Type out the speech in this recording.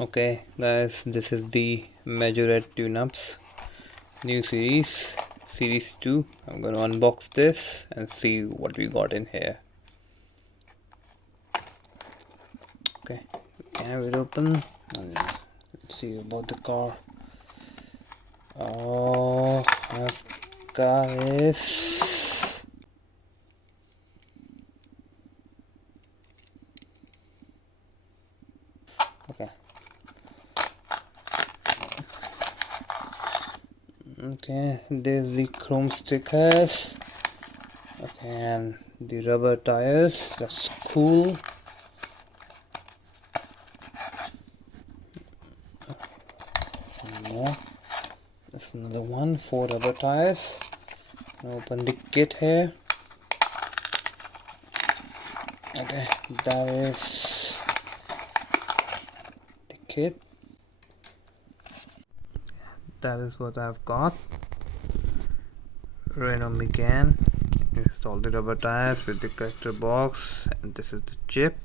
Okay guys, this is the Majorette Tune-ups new series 2. I'm gonna unbox this and see what we got in here. Okay, we have it open. Let's see about the car. Oh, guys. Okay. Okay, there's the chrome stickers. Okay, and the rubber tires. That's cool. More. That's another one. 4 rubber tires. Open the kit here. Okay, that is the kit. That is what I've got. Renault began. Install the rubber tires with the character box, and this is the chip.